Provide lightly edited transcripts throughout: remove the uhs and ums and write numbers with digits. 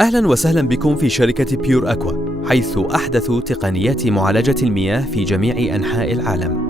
أهلا وسهلا بكم في شركة بيور أكوا، حيث أحدث تقنيات معالجة المياه في جميع أنحاء العالم.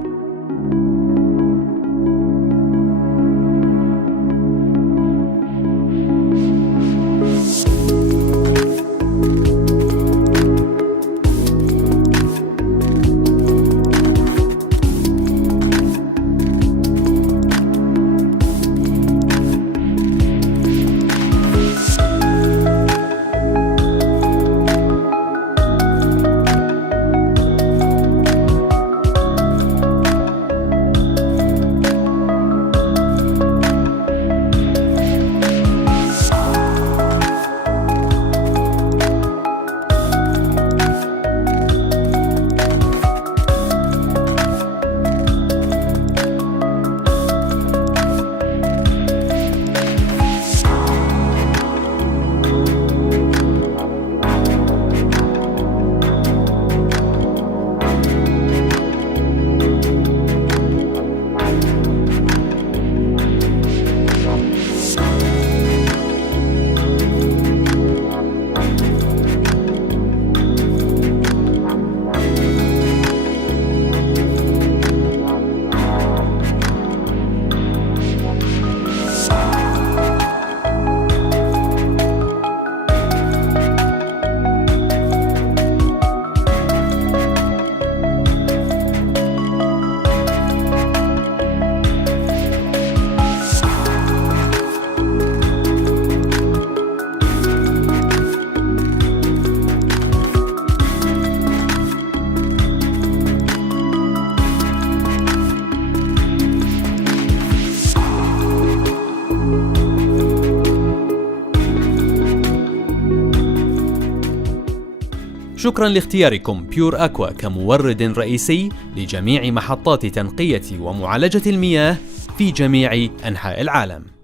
شكرا لاختياركم بيور أكوا كمورد رئيسي لجميع محطات تنقية ومعالجة المياه في جميع أنحاء العالم.